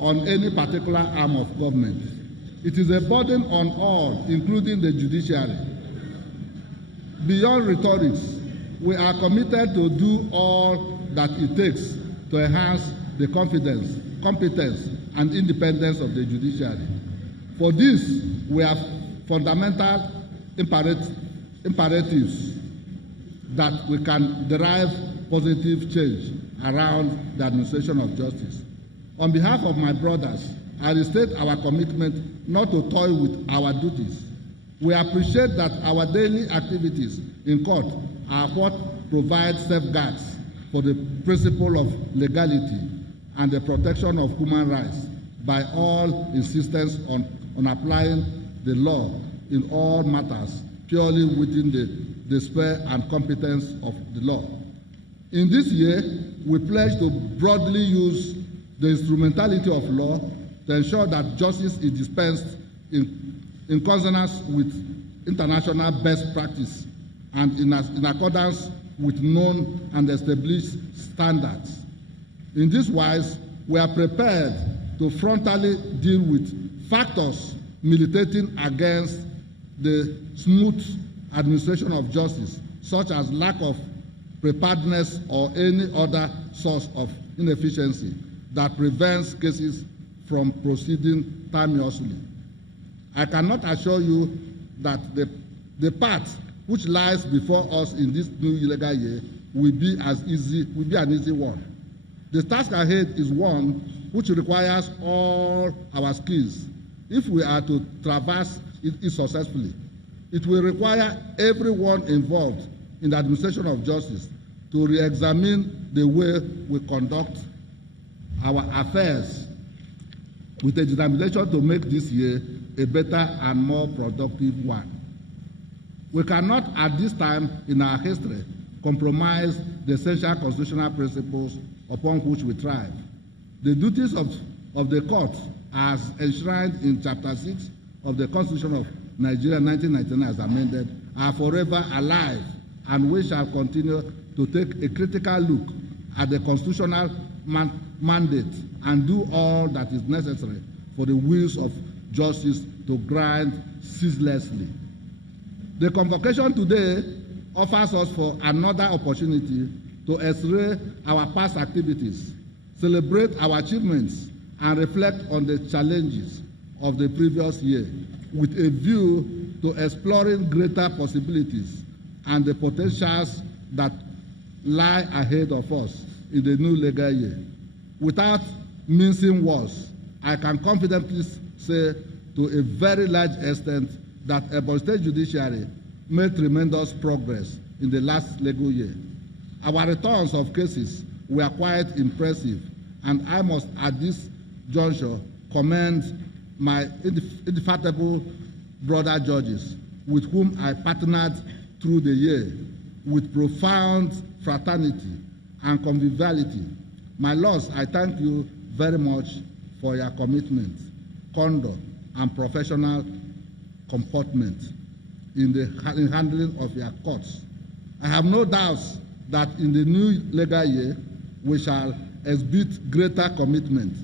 on any particular arm of government. It is a burden on all, including the judiciary. Beyond rhetorics, we are committed to do all that it takes to enhance the confidence, competence, and independence of the judiciary. For this, we have fundamental imperatives that we can derive positive change around the administration of justice. On behalf of my brothers, I restate our commitment not to toy with our duties. We appreciate that our daily activities in court are what provide safeguards for the principle of legality and the protection of human rights by all insistence on applying the law in all matters purely within the sphere and competence of the law. In this year, we pledge to broadly use the instrumentality of law to ensure that justice is dispensed in consonance with international best practice and in accordance with known and established standards. In this wise, we are prepared to frontally deal with factors militating against the smooth administration of justice, such as lack of preparedness or any other source of inefficiency that prevents cases from proceeding timeously. I cannot assure you that the path which lies before us in this new legal year will be an easy one. The task ahead is one which requires all our skills if we are to traverse it successfully. It will require everyone involved in the administration of justice to re-examine the way we conduct our affairs with a determination to make this year a better and more productive one. We cannot at this time in our history compromise the essential constitutional principles upon which we thrive. The duties of the court, as enshrined in Chapter 6 of the Constitution of Nigeria 1999 as amended, are forever alive, and we shall continue to take a critical look at the constitutional mandate and do all that is necessary for the wheels of justice to grind ceaselessly. The convocation today offers us for another opportunity to x-ray our past activities, celebrate our achievements, and reflect on the challenges of the previous year with a view to exploring greater possibilities and the potentials that lie ahead of us in the new legal year. Without mincing words, I can confidently say to a very large extent that Ebonyi State Judiciary made tremendous progress in the last legal year. Our returns of cases were quite impressive, and I must at this juncture commend my indefatigable brother judges with whom I partnered through the year with profound fraternity and conviviality. My lords, I thank you very much for your commitment, conduct, and professional comportment in handling of your courts. I have no doubts that in the new legal year, we shall exhibit greater commitment,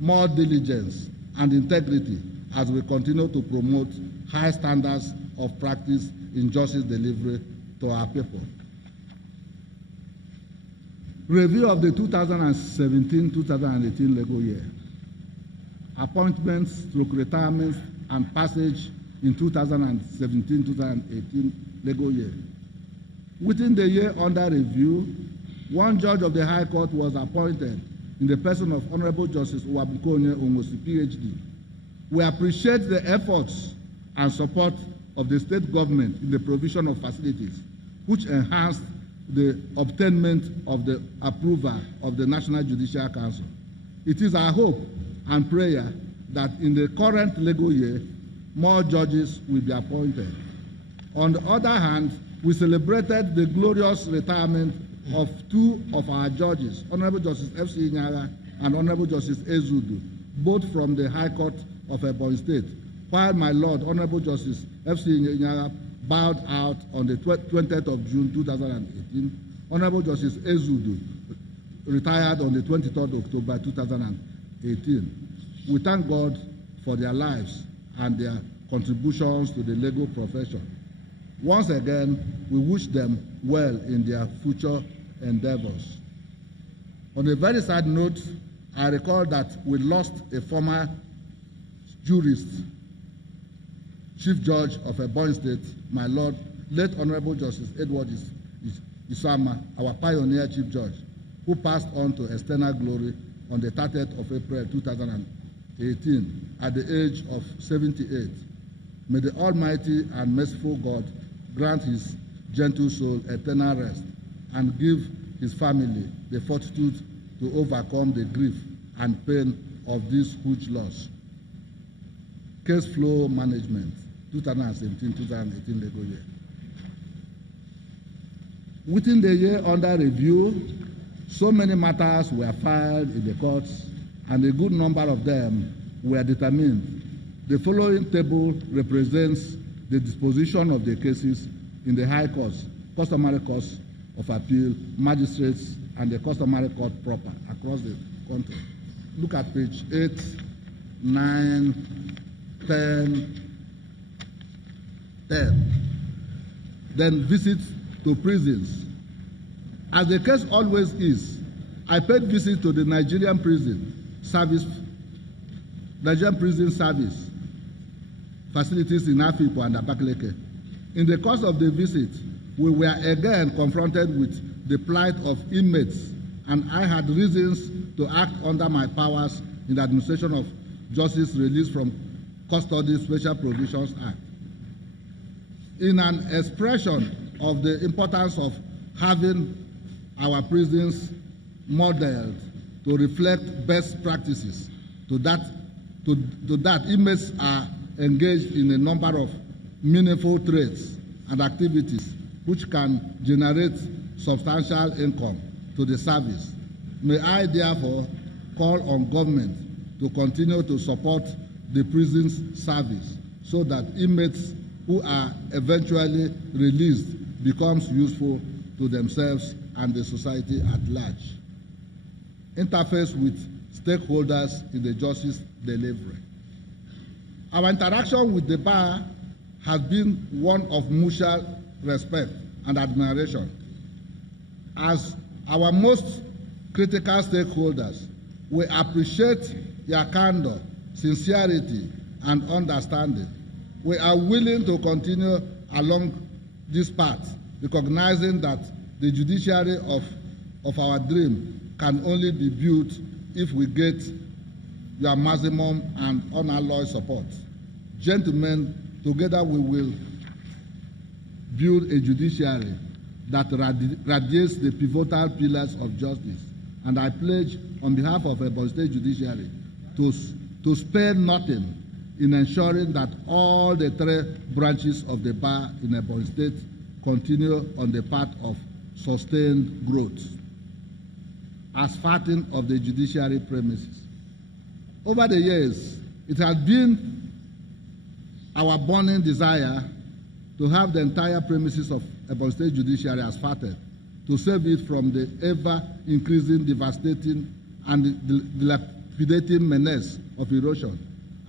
more diligence, and integrity as we continue to promote high standards of practice in justice delivery to our people. Review of the 2017-2018 legal year. Appointments, retirements, and passage in 2017-2018 legal year. Within the year under review, one judge of the High Court was appointed in the person of Honorable Justice Uwabukonye Onwosi, PhD. We appreciate the efforts and support of the state government in the provision of facilities, which enhanced the obtainment of the approval of the National Judicial Council. It is our hope and prayer that in the current legal year, more judges will be appointed. On the other hand, we celebrated the glorious retirement of two of our judges, Honorable Justice F.C. Inyala and Honorable Justice Ezudu, both from the High Court of Ebonyi State, while my Lord, Honorable Justice F.C. Inyala, bowed out on the 20th of June 2018. Honorable Justice Ezudu retired on the 23rd of October 2018. We thank God for their lives and their contributions to the legal profession. Once again, we wish them well in their future endeavors. On a very sad note, I recall that we lost a former jurist, Chief Judge of Ebonyi State, my Lord, late Honorable Justice Edward Isama, our pioneer Chief Judge, who passed on to external glory on the 30th of April 2018 at the age of 78. May the Almighty and merciful God grant his gentle soul eternal rest and give his family the fortitude to overcome the grief and pain of this huge loss. Case flow management, 2017-2018 legal year. Within the year under review, so many matters were filed in the courts, and a good number of them were determined. The following table represents the disposition of the cases in the High Courts, customary courts of appeal, magistrates, and the customary court proper across the country. Look at page 8, 9, 10. Then visits to prisons. As the case always is, I paid visit to the Nigerian prison service facilities in Afikpo and Abakaleke. In the course of the visit, we were again confronted with the plight of inmates, and I had reasons to act under my powers in the administration of justice released from Custody Special Provisions Act. In an expression of the importance of having our prisons modeled to reflect best practices, to that inmates are engaged in a number of meaningful trades and activities which can generate substantial income to the service. May I therefore call on government to continue to support the prisons service so that inmates who are eventually released becomes useful to themselves and the society at large. Interface with stakeholders in the justice delivery. Our interaction with the bar has been one of mutual respect and admiration. As our most critical stakeholders, we appreciate your candor, sincerity, and understanding. We are willing to continue along this path, recognizing that the judiciary of our dream can only be built if we get your maximum and unalloyed support. Gentlemen, together we will build a judiciary that radiates the pivotal pillars of justice. And I pledge on behalf of Ebonyi State Judiciary to spare nothing in ensuring that all the 3 branches of the bar in Ebonyi State continue on the path of sustained growth. Asphalting of the judiciary premises. Over the years, it has been our burning desire to have the entire premises of Ebonyi State Judiciary asphalted, to save it from the ever-increasing, devastating, and dilapidating menace of erosion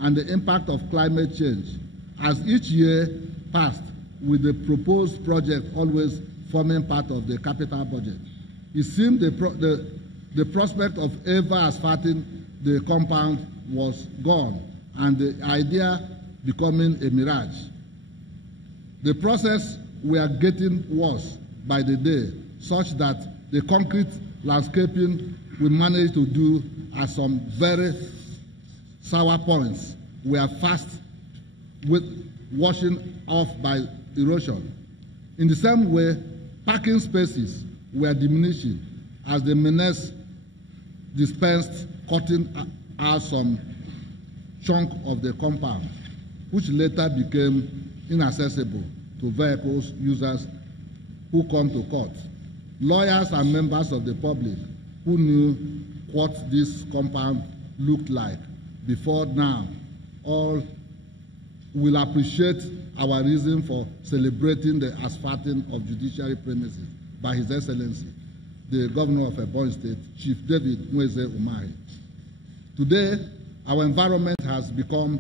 and the impact of climate change. As each year passed, with the proposed project always forming part of the capital budget, it seemed the prospect of ever asphalting the compound was gone, and the idea becoming a mirage. The process we are getting worse by the day, such that the concrete landscaping we managed to do at some very sour points were fast washing off by erosion. In the same way, parking spaces were diminishing as the menace dispensed, cutting out some chunk of the compound, which later became inaccessible to vehicles users who come to court. Lawyers and members of the public who knew what this compound looked like before now all will appreciate our reason for celebrating the asphalting of judiciary premises by His Excellency, the Governor of Ebonyi State, Chief David Nweze Umahi. Today, our environment has become